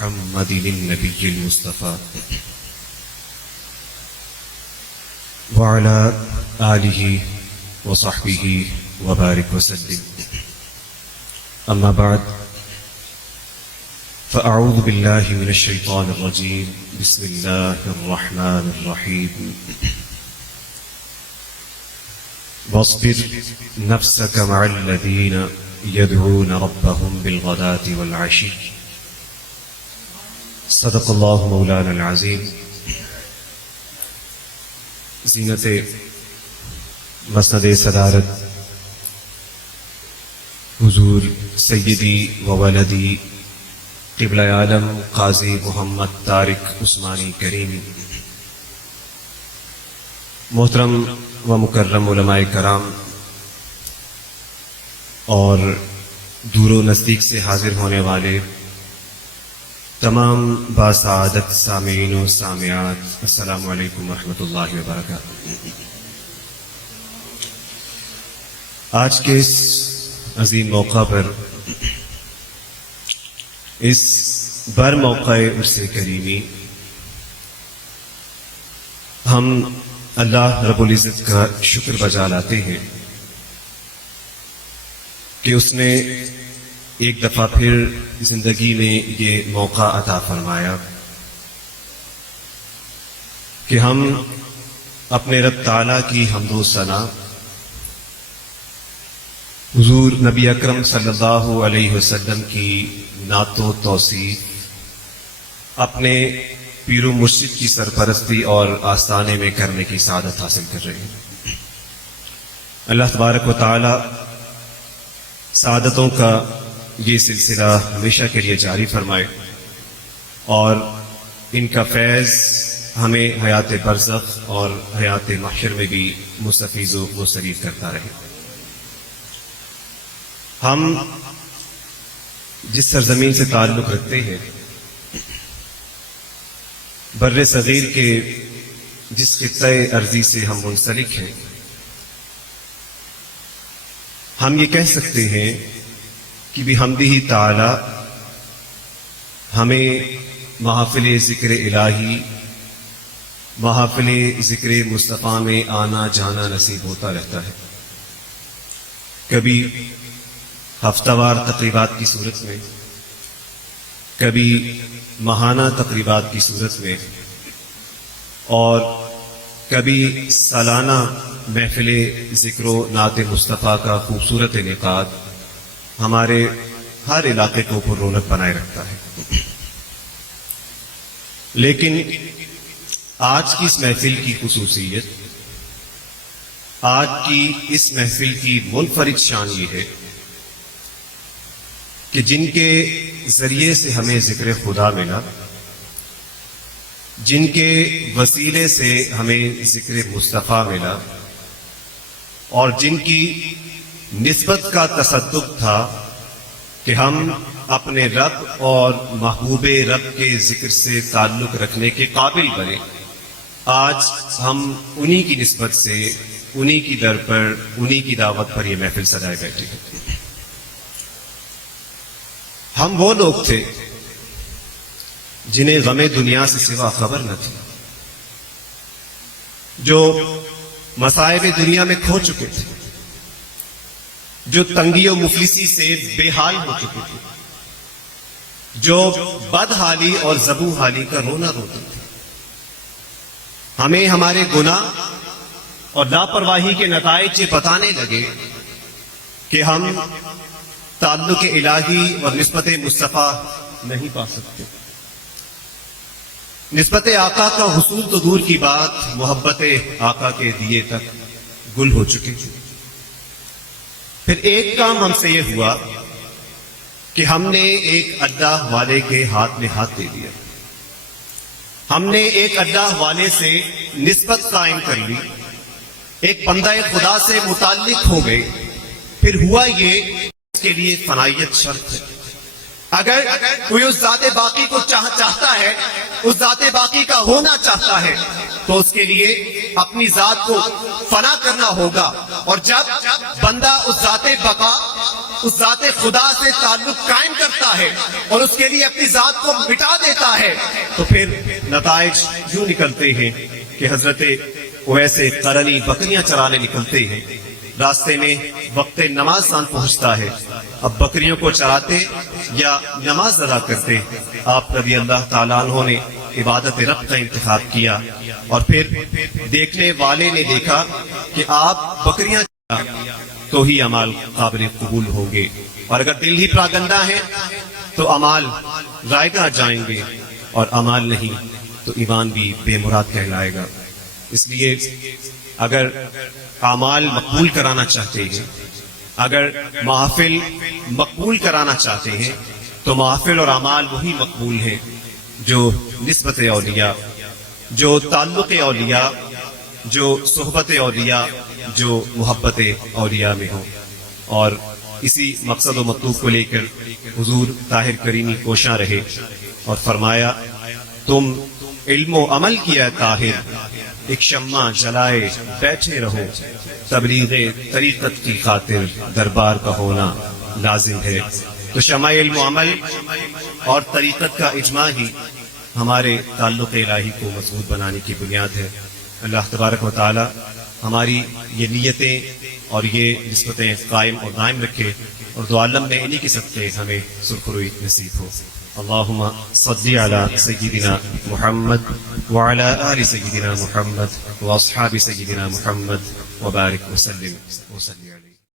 محمد النبي المصطفى وعلى آله وصحبه وبارك وسلم. أما بعد فأعوذ بالله من الشيطان الرجيم. بسم الله الرحمن الرحيم. واصبر نفسك مع الذين يدعون ربهم بالغداة والعشي. صدق اللہ مولانا العظیم. زینت مسند صدارت حضور سیدی و ولدی قبلہ عالم قاضی محمد طارق عثمانی کریمی، محترم و مکرم علماء کرام اور دور و نزدیک سے حاضر ہونے والے تمام باسعادت سامعین و سامعات، السلام علیکم ورحمۃ اللہ وبرکاتہ. آج کے اس عظیم موقع پر، اس بر موقع عرص کریمی، ہم اللہ رب العزت کا شکر بجا لاتے ہیں کہ اس نے ایک دفعہ پھر زندگی میں یہ موقع عطا فرمایا کہ ہم اپنے رب تعالیٰ کی حمد و ثنا، حضور نبی اکرم صلی اللہ علیہ وسلم کی نعت و توصیف، اپنے پیر و مرشد کی سرپرستی اور آستانے میں کرنے کی سعادت حاصل کر رہے ہیں. اللہ تبارک و تعالی سعادتوں کا یہ سلسلہ ہمیشہ کے لیے جاری فرمائے اور ان کا فیض ہمیں حیات برزخ اور حیات محشر میں بھی مستفیض و مستفید کرتا رہے. ہم جس سرزمین سے تعلق رکھتے ہیں، بر صغیر کے جس خطۂ ارضی سے ہم منسلک ہیں، ہم یہ کہہ سکتے ہیں کہ بحمدہ تعالی ہمیں محافل ذکر الہی، محافل ذکر مصطفیٰ میں آنا جانا نصیب ہوتا رہتا ہے. کبھی ہفتہ وار تقریبات کی صورت میں، کبھی ماہانہ تقریبات کی صورت میں، اور کبھی سالانہ محفل ذکر و نعت مصطفیٰ کا خوبصورت انعقاد ہمارے ہر علاقے کو پر رونق بنائے رکھتا ہے. لیکن آج کی اس محفل کی خصوصیت، آج کی اس محفل کی منفرد شان یہ ہے کہ جن کے ذریعے سے ہمیں ذکر خدا ملا، جن کے وسیلے سے ہمیں ذکر مصطفیٰ ملا، اور جن کی نسبت کا تصدق تھا کہ ہم اپنے رب اور محبوب رب کے ذکر سے تعلق رکھنے کے قابل بنے، آج ہم انہی کی نسبت سے، انہی کی در پر، انہی کی دعوت پر یہ محفل سجائے بیٹھے ہیں. ہم وہ لوگ تھے جنہیں غم دنیا سے سوا خبر نہ تھی، جو مصائب دنیا میں کھو چکے تھے، جو تنگی و مفلسی سے بے حال ہو چکے تھے، جو بدحالی اور زبوں حالی کا رونا روتے تھے. ہمیں ہمارے گناہ اور لاپرواہی کے نتائج یہ بتانے لگے کہ ہم تعلق الہی اور نسبت مصطفیٰ نہیں پا سکتے. نسبت آقا کا حصول تو دور کی بات، محبت آقا کے دیے تک گل ہو چکے. پھر ایک کام ہم سے یہ ہوا کہ ہم نے ایک اللہ والے کے ہاتھ میں ہاتھ دے دیا. ہم نے ایک اللہ والے سے نسبت قائم کر لی، ایک بندہ خدا سے متعلق ہو گئے. پھر ہوا یہ، اس کے لیے فنائیت شرط ہے. اگر کوئی اس ذات باقی کو چاہتا ہے، اس ذات باقی کا ہونا چاہتا ہے، تو اس کے لیے اپنی ذات کو فنا کرنا ہوگا. اور جب بندہ اس ذات بقا اس ذات خدا سے تعلق قائم کرتا ہے اور اس کے لیے اپنی ذات کو مٹا دیتا ہے تو پھر نتائج یوں نکلتے ہیں کہ حضرت اویس قرنی بکریاں چرانے نکلتے ہیں، راستے میں وقت نماز آن پہنچتا ہے، اب بکریوں کو چراتے یا نماز ادا کرتے، آپ رضی اللہ تعالیٰ عنہ نے عبادت رب کا انتخاب کیا اور پھر دیکھنے والے نے دیکھا کہ آپ بکریاں چرا تو ہی اعمال قابل قبول ہوں گے، اور اگر دل ہی پراگندہ ہے تو اعمال رائگاں جائیں گے، اور اعمال نہیں تو ایمان بھی بے مراد کہلائے گا۔ اس لیے اگر اعمال مقبول کرانا چاہتے ہیں، اگر محافل مقبول کرانا چاہتے ہیں تو محافل اور اعمال وہی مقبول ہیں جو نسبت اولیاء، جو تعلق اولیاء، جو صحبت اولیاء، جو محبت اولیاء میں ہو۔ اور اسی مقصد و مطلوب کو لے کر حضور طاہر کریمی کوشاں رہے اور فرمایا تم علم و عمل کیا طاہر، ایک شمع جلائے بیٹھے رہو، تبلیغ طریقت کی خاطر دربار کا ہونا لازم ہے۔ تو شمع علم و عمل اور طریقت کا اجماع ہی ہمارے تعلق الہی کو مضبوط بنانے کی بنیاد ہے۔ اللہ تبارک و تعالی ہماری یہ نیتیں اور یہ نسبتیں قائم اور دائم رکھے، اور دو عالم میں انہی کے صدقے ہمیں سرخروئی نصیب ہو۔ اللہم صلی علی سیدنا محمد وعلی آل سیدنا محمد واصحاب سیدنا محمد وبارک وسلم وصلی علیہ۔